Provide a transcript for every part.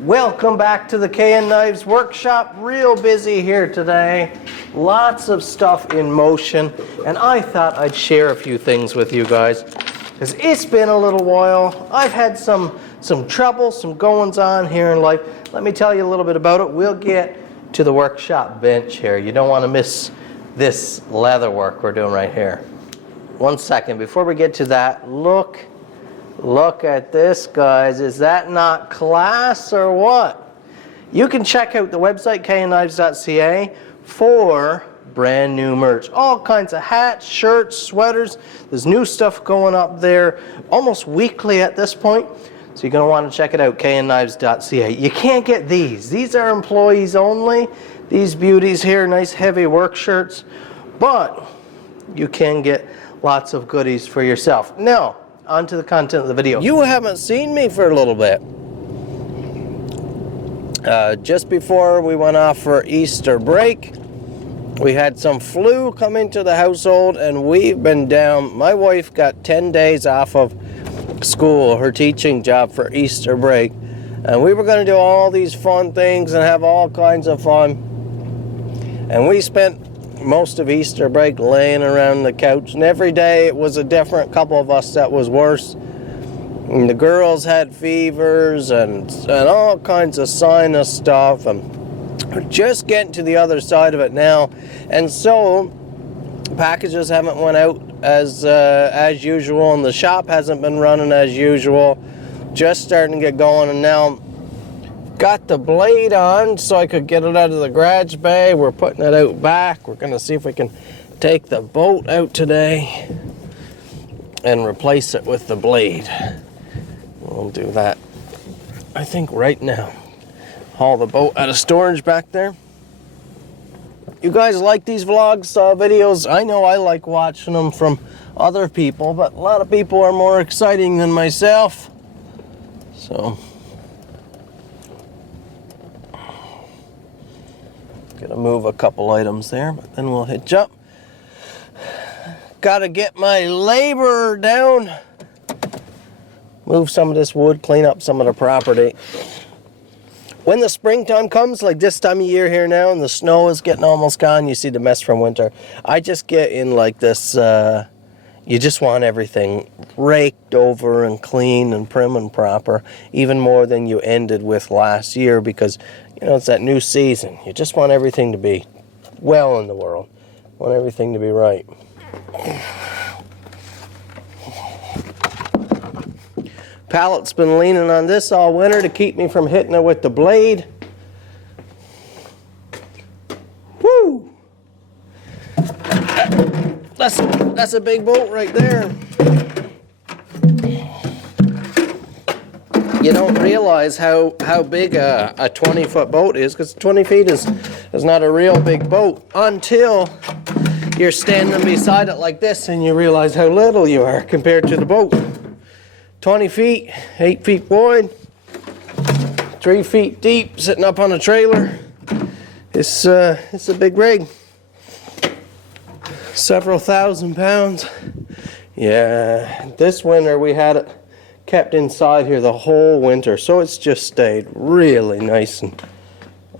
Welcome back to the Knives workshop. Real busy here today. Lots of stuff in motion, and I thought I'd share a few things with you guys because it's been a little while. I've had some trouble, some goings on here in life. Let me tell you a little bit about it. We'll get to the workshop bench here. You don't want to miss this leather work we're doing right here. One second, before we get to that, look at this, guys. Is that not class or what? You can check out the website, knknives.ca, for brand new merch. All kinds of hats, shirts, sweaters. There's new stuff going up there almost weekly at this point. So you're going to want to check it out, knknives.ca. You can't get these. These are employees only. These beauties here, nice heavy work shirts. But you can get lots of goodies for yourself. Now, on to the content of the video. You haven't seen me for a little bit. Just before we went off for Easter break, we had some flu come into the household, and we've been down. My wife got 10 days off of school, her teaching job, for Easter break, and we were going to do all these fun things and have all kinds of fun, and we spent most of Easter break laying around the couch, and every day it was a different couple of us that was worse. And the girls had fevers and all kinds of sinus stuff, and we're just getting to the other side of it now. And so packages haven't went out as usual, and the shop hasn't been running as usual. Just starting to get going, and now got the blade on so I could get it out of the garage bay. We're putting it out back. We're going to see if we can take the bolt out today and replace it with the blade. We'll do that, I think, right now. Haul the boat out of storage back there. You guys like these vlogs, videos? I know I like watching them from other people, but a lot of people are more exciting than myself. So gonna move a couple items there, but then we'll hitch up. Gotta get my labor down. Move some of this wood, clean up some of the property. When the springtime comes, like this time of year here now, and the snow is getting almost gone, you see the mess from winter. I just get in like this, you just want everything raked over and clean and prim and proper, even more than you ended with last year, because you know, it's that new season. You just want everything to be well in the world. Want everything to be right. Pallet's been leaning on this all winter to keep me from hitting it with the blade. Woo! That's a big bolt right there. You don't realize how big a 20-foot boat is, because 20 feet is not a real big boat until you're standing beside it like this and you realize how little you are compared to the boat. 20 feet, 8 feet wide, 3 feet deep, sitting up on a trailer. It's a big rig. Several thousand pounds. Yeah, this winter we had it kept inside here the whole winter, so it's just stayed really nice and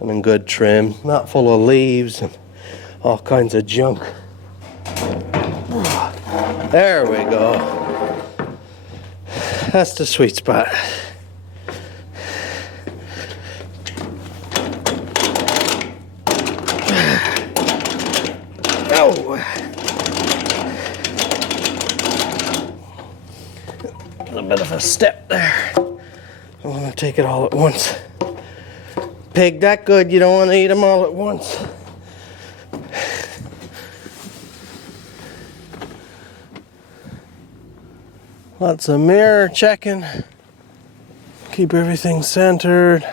in good trim, not full of leaves and all kinds of junk. There we go. That's the sweet spot. Oh. A bit of a step there. I want to take it all at once. Pig that good, you don't want to eat them all at once. Lots of mirror checking. Keep everything centered.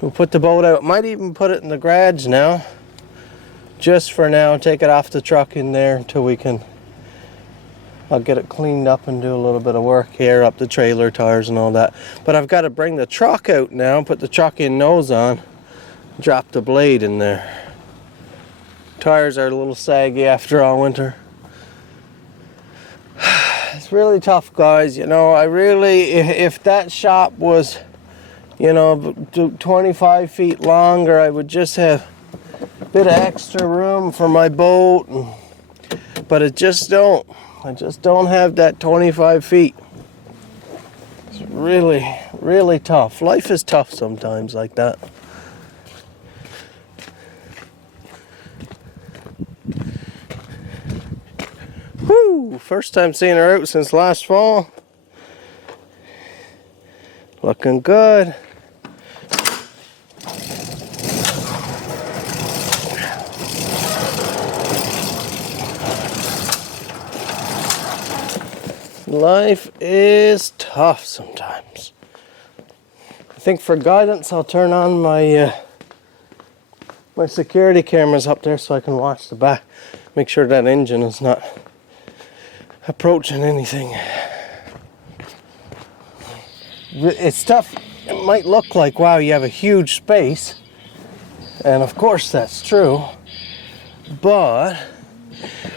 We'll put the boat out. Might even put it in the garage now. Just for now, take it off the truck in there until we can. I'll get it cleaned up and do a little bit of work here, up the trailer tires and all that. But I've got to bring the truck out now, put the truck in nose on, drop the blade in there. Tires are a little saggy after all winter. really tough, guys. You know, I really, if that shop was, you know, 25 feet longer, I would just have a bit of extra room for my boat, but it just don't. I just don't have that 25 feet. It's really, really tough. Life is tough sometimes like that. Woo! First time seeing her out since last fall. Looking good. Life is tough sometimes. I think for guidance I'll turn on my my security cameras up there so I can watch the back. Make sure that engine is not approaching anything. It's tough. It might look like, wow, you have a huge space, and of course that's true, but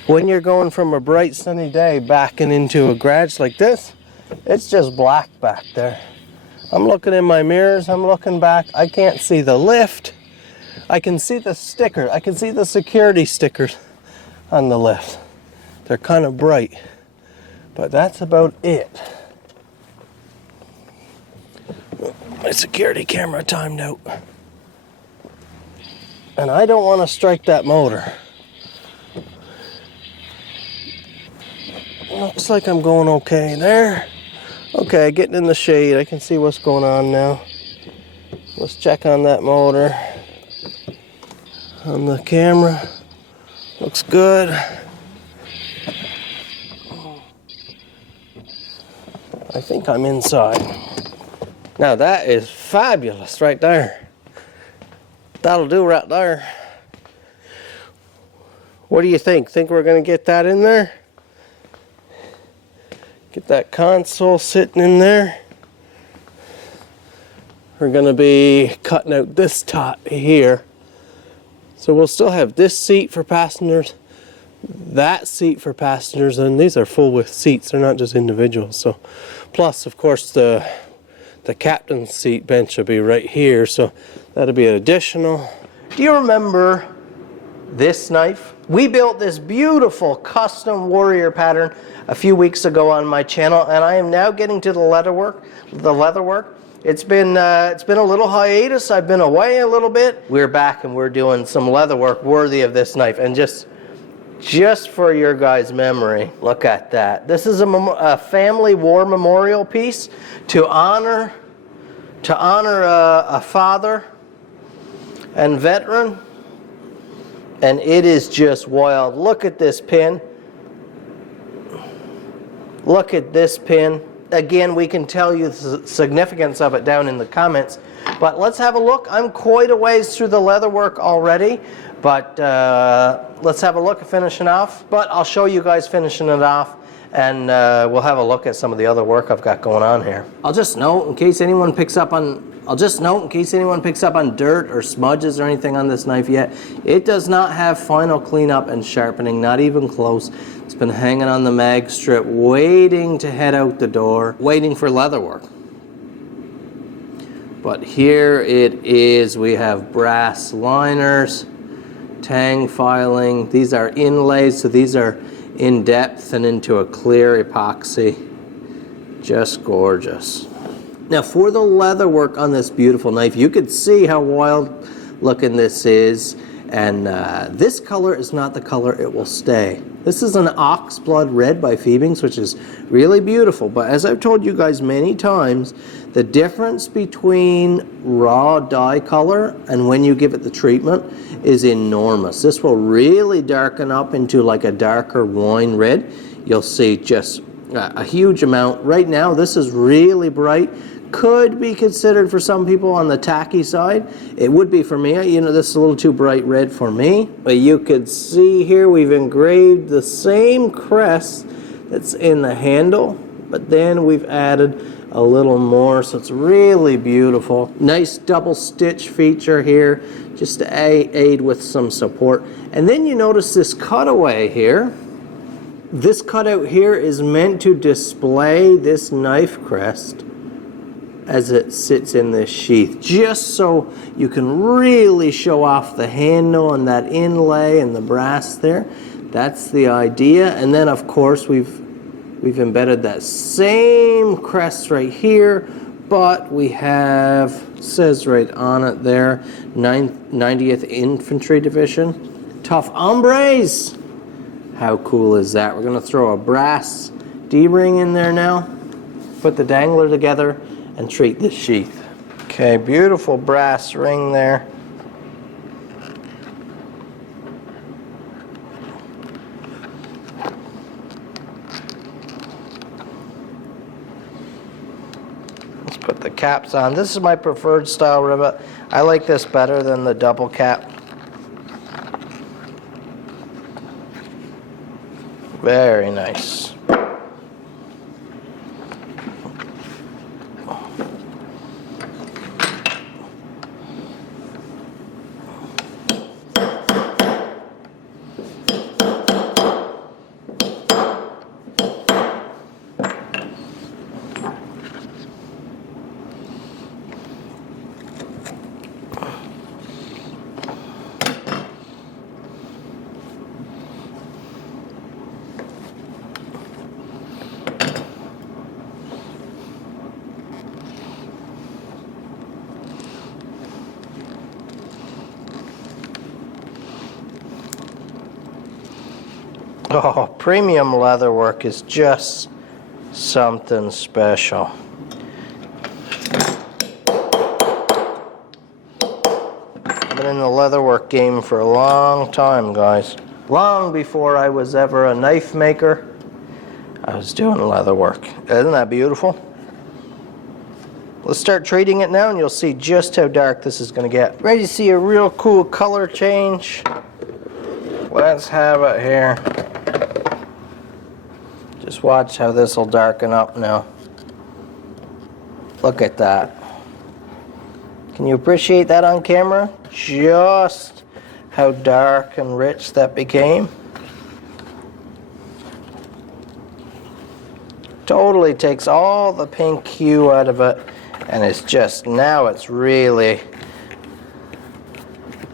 when you're going from a bright sunny day backing into a garage like this, it's just black back there. I'm looking in my mirrors, I'm looking back, I can't see the lift. I can see the sticker, I can see the security stickers on the lift. They're kind of bright, but that's about it. My security camera timed out. And I don't want to strike that motor. Looks like I'm going okay there. Okay, getting in the shade. I can see what's going on now. Let's check on that motor. On the camera. Looks good. I think I'm inside. Now that is fabulous right there. That'll do right there. What do you think? Think we're going to get that in there? Get that console sitting in there. We're going to be cutting out this tot here. So we'll still have this seat for passengers, that seat for passengers, and these are full width seats. They're not just individuals. So, plus, of course, the captain's seat bench will be right here. So that'll be an additional. Do you remember this knife? We built this beautiful custom warrior pattern a few weeks ago on my channel, and I am now getting to the leatherwork. It's been a little hiatus. I've been away a little bit. We're back and we're doing some leatherwork worthy of this knife. And just for your guys' memory, look at that. This is a family war memorial piece to honor a father and veteran. And it is just wild. Look at this pin. Look at this pin. Again, we can tell you the significance of it down in the comments. But let's have a look. I'm quite a ways through the leatherwork already. But let's have a look at finishing off. But I'll show you guys finishing it off. And we'll have a look at some of the other work I've got going on here. I'll just note in case anyone picks up on dirt or smudges or anything on this knife yet, it does not have final cleanup and sharpening, not even close. It's been hanging on the mag strip, waiting to head out the door, waiting for leatherwork. But here it is. We have brass liners, tang filing. These are inlays, so these are in depth and into a clear epoxy. Just gorgeous. Now for the leather work on this beautiful knife, you could see how wild looking this is, and this color is not the color it will stay. This is an ox blood red by Phoebings, which is really beautiful, but as I've told you guys many times, the difference between raw dye color and when you give it the treatment is enormous. This will really darken up into like a darker wine red. You'll see just a huge amount. Right now this is really bright. Could be considered for some people on the tacky side. It would be for me. You know, this is a little too bright red for me. But you could see here we've engraved the same crest that's in the handle, but then we've added a little more, so it's really beautiful. Nice double stitch feature here just to aid with some support. And then you notice this cutaway here. This cutout here is meant to display this knife crest as it sits in this sheath, just so you can really show off the handle and that inlay and the brass there. That's the idea. And then of course we've embedded that same crest right here, but we have, says right on it there, 90th Infantry Division. Tough Ombres! How cool is that? We're going to throw a brass D-ring in there now, put the dangler together, and treat this sheath. Okay, beautiful brass ring there. Let's put the caps on. This is my preferred style rivet. I like this better than the double cap. Very nice. Oh, premium leather work is just something special. I've been in the leatherwork game for a long time, guys. Long before I was ever a knife maker, I was doing leatherwork. Isn't that beautiful? Let's start treating it now and you'll see just how dark this is going to get. Ready to see a real cool color change? Let's have it here. Just watch how this will darken up now. Look at that. Can you appreciate that on camera? Just how dark and rich that became. Totally takes all the pink hue out of it, and it's just, now it's really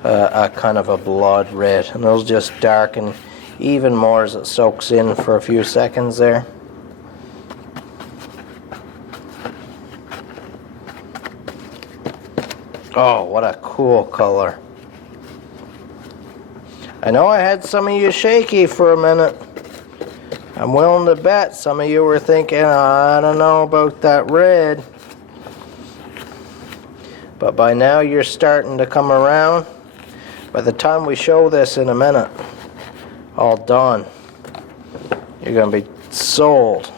a kind of a blood red, and it'll just darken even more as it soaks in for a few seconds there. Oh, what a cool color. I know I had some of you shaky for a minute. I'm willing to bet some of you were thinking, I don't know about that red. But by now you're starting to come around. By the time we show this in a minute, all done, you're going to be sold.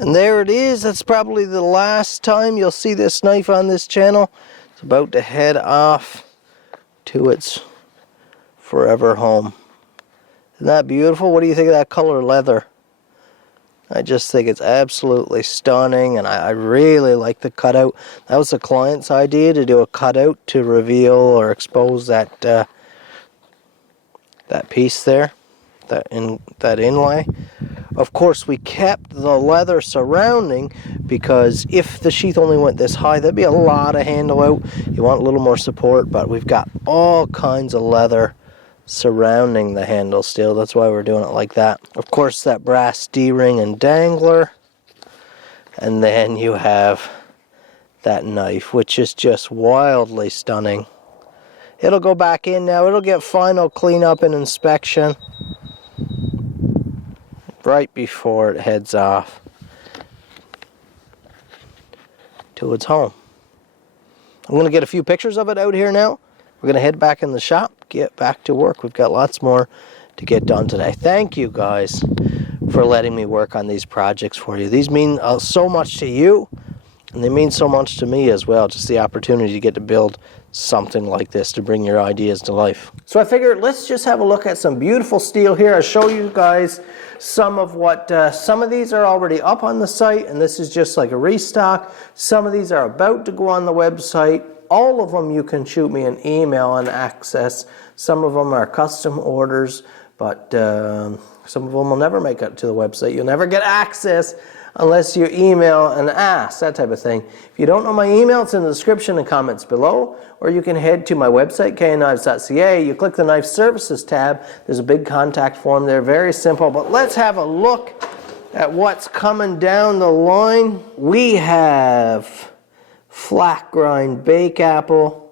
And there it is. That's probably the last time you'll see this knife on this channel. It's about to head off to its forever home. Isn't that beautiful? What do you think of that color leather? I just think it's absolutely stunning, and I really like the cutout. That was the client's idea, to do a cutout to reveal or expose that that piece there, that inlay. Of course, we kept the leather surrounding, because if the sheath only went this high, there'd be a lot of handle out. You want a little more support, but we've got all kinds of leather surrounding the handle still. That's why we're doing it like that. Of course, that brass D-ring and dangler. And then you have that knife, which is just wildly stunning. It'll go back in now. It'll get final cleanup and inspection right before it heads off to its home. I'm going to get a few pictures of it out here now. We're going to head back in the shop, get back to work. We've got lots more to get done today. Thank you guys for letting me work on these projects for you. These mean so much to you, and they mean so much to me as well. Just the opportunity to get to build something like this, to bring your ideas to life. So I figured let's just have a look at some beautiful steel here. I'll show you guys some of what, some of these are already up on the site, and this is just like a restock. Some of these are about to go on the website. All of them you can shoot me an email and access. Some of them are custom orders, but some of them will never make it to the website. You'll never get access unless you email and ask, that type of thing. If you don't know my email, it's in the description and comments below, or you can head to my website, knknives.ca. You click the Knife Services tab. There's a big contact form there, very simple. But let's have a look at what's coming down the line. We have flat grind bake apple,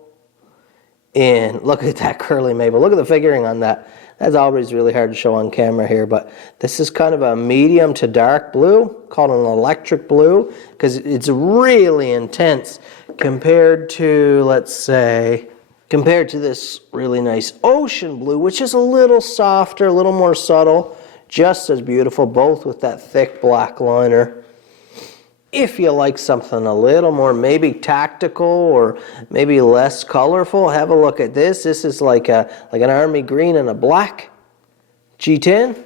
and look at that curly maple. Look at the figuring on that. That's always really hard to show on camera here, but this is kind of a medium to dark blue, called an electric blue, because it's really intense compared to, let's say, compared to this really nice ocean blue, which is a little softer, a little more subtle, just as beautiful, both with that thick black liner. If you like something a little more maybe tactical or maybe less colorful, have a look at this. This is like an army green and a black G10.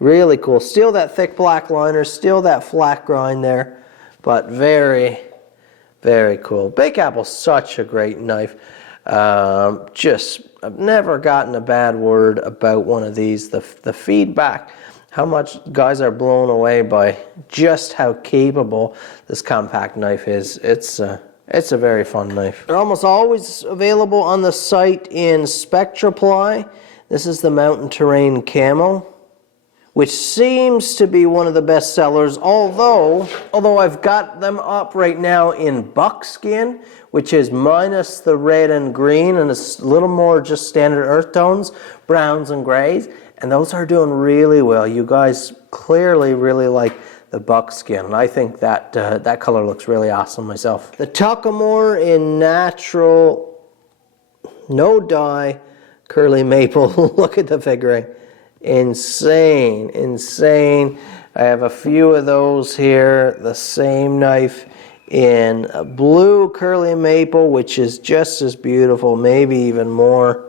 Really cool. Still that thick black liner, still that flat grind there, but very, very cool. Bake apple's such a great knife. I've never gotten a bad word about one of these. The feedback, how much guys are blown away by just how capable this compact knife is. It's a very fun knife. They're almost always available on the site in Spectra ply. This is the Mountain Terrain Camo, which seems to be one of the best sellers, although I've got them up right now in buckskin, which is minus the red and green, and it's a little more just standard earth tones, browns and grays. And those are doing really well. You guys clearly really like the buckskin. And I think that that color looks really awesome myself. The Tuckamore in natural, no dye, curly maple. Look at the figuring. Insane, insane. I have a few of those here. The same knife in a blue curly maple, which is just as beautiful, maybe even more.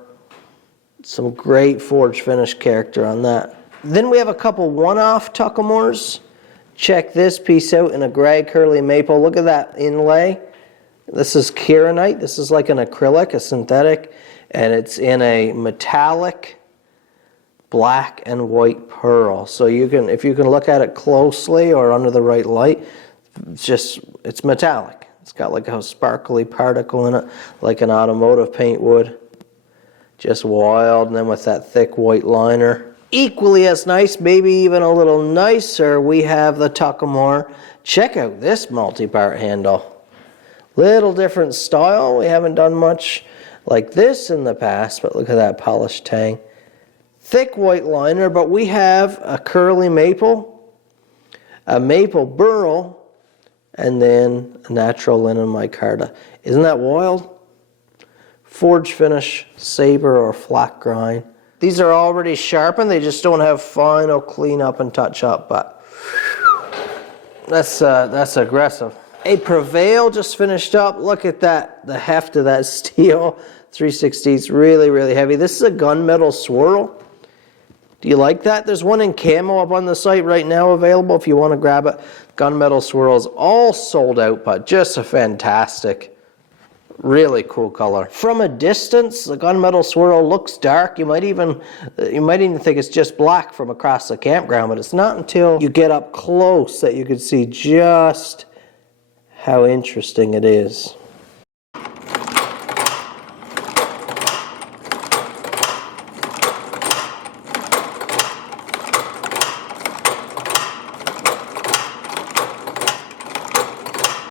Some great forge finish character on that. Then we have a couple one-off Tuckamores. Check this piece out in a gray curly maple. Look at that inlay. This is Kieranite. This is like an acrylic, a synthetic, and it's in a metallic black and white pearl. So you can, if you can look at it closely or under the right light, it's metallic. It's got like a sparkly particle in it, like an automotive paint would. Just wild, and then with that thick white liner. Equally as nice, maybe even a little nicer, we have the Tuckamore. Check out this multi-part handle. Little different style. We haven't done much like this in the past, but look at that polished tang. Thick white liner, but we have a curly maple, a maple burl, and then a natural linen micarta. Isn't that wild? Forge finish, saber, or flat grind. These are already sharpened. They just don't have final cleanup and touch up, but that's aggressive. A Prevail just finished up. Look at that, the heft of that steel. 3/16, really, really heavy. This is a gunmetal swirl. Do you like that? There's one in camo up on the site right now available if you want to grab it. Gunmetal swirls all sold out, but just a fantastic, really cool color. From a distance, the gunmetal swirl looks dark. You might even think it's just black from across the campground, but it's not until you get up close that you can see just how interesting it is.